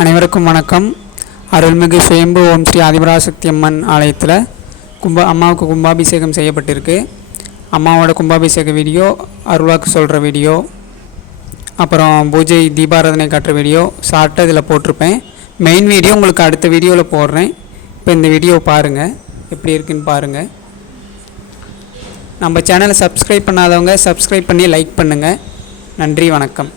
அனைவருக்கும் வணக்கம். அருள்மிகு சுயம்பு ஓம் ஸ்ரீ ஆதிபராசக்தி அம்மன் ஆலயத்தில் கும்ப அம்மாவுக்கு கும்பாபிஷேகம் செய்யப்பட்டிருக்கு. அம்மாவோட கும்பாபிஷேக வீடியோ அருள்வாக்கு சொல்கிற வீடியோ அப்புறம் பூஜை தீபாராதனை காட்டுற வீடியோ ஷார்ட்டாக இதில் போட்டிருப்பேன். மெயின் வீடியோ உங்களுக்கு அடுத்த வீடியோவில் போடுறேன். இப்போ இந்த வீடியோ பாருங்கள் எப்படி இருக்குன்னு பாருங்கள் நம்ம சேனலை சப்ஸ்கிரைப் பண்ணாதவங்க சப்ஸ்கிரைப் பண்ணி லைக் பண்ணுங்கள் நன்றி வணக்கம்.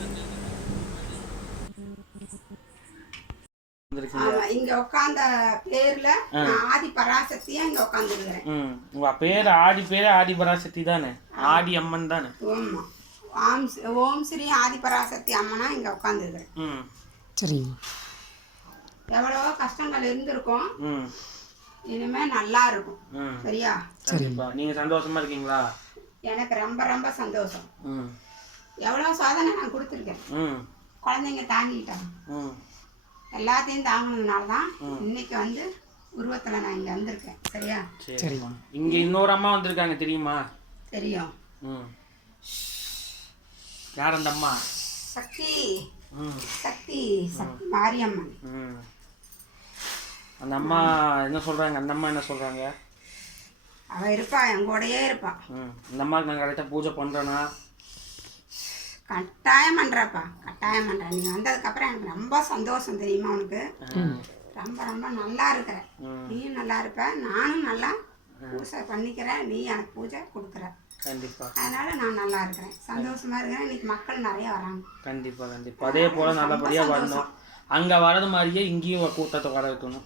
இங்க உட்கார்ந்த பேர்ல நான் ஆதி பராசக்தியா இங்க உட்காந்துருக்கிறேன் ம் உங்க பேர் ஆடி பேரே ஆதி பராசக்தி தானே? ஆடி அம்மன் தானே? ஸ்- ஓம் ஸ்ரீ ஆதி பராசக்தி அம்மனா இங்க உட்காந்துருக்கிறேன் ம். சரி எவ்வளவோ கஷ்டங்கள் இருந்திருக்கும். ம். இனிமே நல்லா இருக்கும். சரியா? கண்டிப்பா. நீங்க சந்தோஷமா இருக்கீங்களா? எனக்கு ரொம்ப ரொம்ப சந்தோஷம். ம். எவ்வளோ சாதனை நான் கொடுத்துருக்கேன். ம். குழந்தைங்க தாங்கிட்டாங்க ம். எல்லாத்தையும் தாங்கினதுனால தான் இன்னைக்கு வந்து உருவத்தில் நான் இங்கே வந்திருக்கேன். சரியா? சரிம்மா இங்க இன்னொரு அம்மா வந்திருக்காங்க தெரியுமா? தெரியும். ம். யார் அந்த அம்மா? சக்தி. ம். சக்தி. சக்தி மாரியம்மன். ம். அந்த அம்மா என்ன சொல்றாங்க? அந்த அம்மா என்ன சொல்றாங்க? அவள் இருப்பா என் கூடயே இருப்பா. ம். இந்த அம்மாவுக்கு நான் கரெக்டாக பூஜை பண்றேனா? கட்டாயம் பண்றப்பா கட்டாயம் பண்றேன். நீ வந்ததுக்கப்புறம் எனக்கு ரொம்ப சந்தோஷம் தெரியுமா உனக்கு? ரொம்ப ரொம்ப நல்லா இருக்கிற நீயும் நல்லா இருப்ப. நானும் நல்லா பூஜை பண்ணிக்கிறேன். நீ எனக்கு பூஜை கொடுக்குற. கண்டிப்பா. அதனால நான் நல்லா இருக்கிறேன். சந்தோஷமா இருக்கிறேன். இன்னைக்கு மக்கள் நிறைய வராங்க. கண்டிப்பா கண்டிப்பா. அதே போல நல்லபடியா வரணும். அங்க வரது மாதிரியே இங்கேயும் கூட்டத்தை வர வைக்கணும்.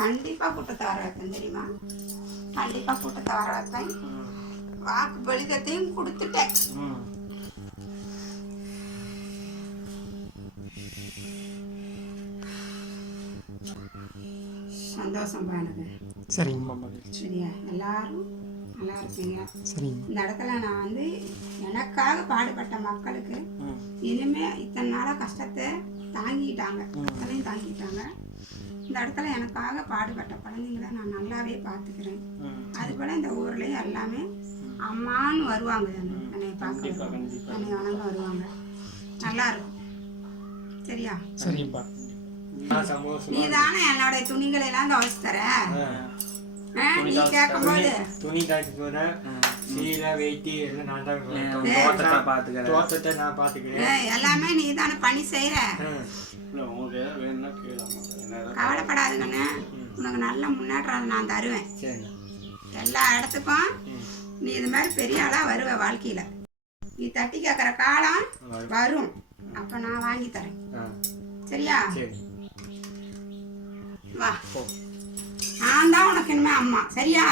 கண்டிப்பா கூட்டத்தை வர வைப்பேன் தெரியுமா? கண்டிப்பா கூட்டத்தை வர வைப்பேன். வாக்கு பலிதத்தையும் கொடுத்துட்டேன். சந்தோஷம் எனக்கு சரிங்க. சரியா? எல்லாரும் நல்லா இருப்பீங்க சரிங்க. இந்த இடத்துல நான் வந்து எனக்காக பாடுபட்ட மக்களுக்கு இனிமே இத்தனை நாளாக கஷ்டத்தை தாங்கிட்டாங்க. அத்தனையும் தாங்கிட்டாங்க. இந்த இடத்துல எனக்காக பாடுபட்ட குழந்தைங்கள நான் நல்லாவே பார்த்துக்கிறேன். ம். அதுபோல் இந்த ஊர்லேயும் எல்லாமே அம்மான்னு வருவாங்க. என்னை பார்க்க என்னை வணங்க வருவாங்க. நல்லா இருக்கும். சரியா? கண்டிப்பா நீ தானே என்னோட துணிகளை எல்லாம் துவைச்சு தர. ஆ, நீ கேட்கும்போது. துணி காய்ச்சி போத சீலை வெயிட்டி எல்லாம் நான் தான் உன் தோட்டத்தை பாத்துக்கிறேன். தோட்டத்தை நான் பார்த்துக்கிறேன் ஏய், எல்லாமே நீ தானே பண்ணி செய்கிற கவலைப்படாதுங்கண்ணே. உனக்கு நல்ல முன்னேற்றம் நான் தருவேன். சரி. எல்லா இடத்துக்கும் நீ இது மாதிரி பெரிய ஆளாக வருவ வாழ்க்கையில். நீ தட்டி கேட்குற காலம் வரும். அப்போ நான் வாங்கி தரேன். சரியா? சரி. வா நான் தான் உனக்கு இனிமே அம்மா சரியா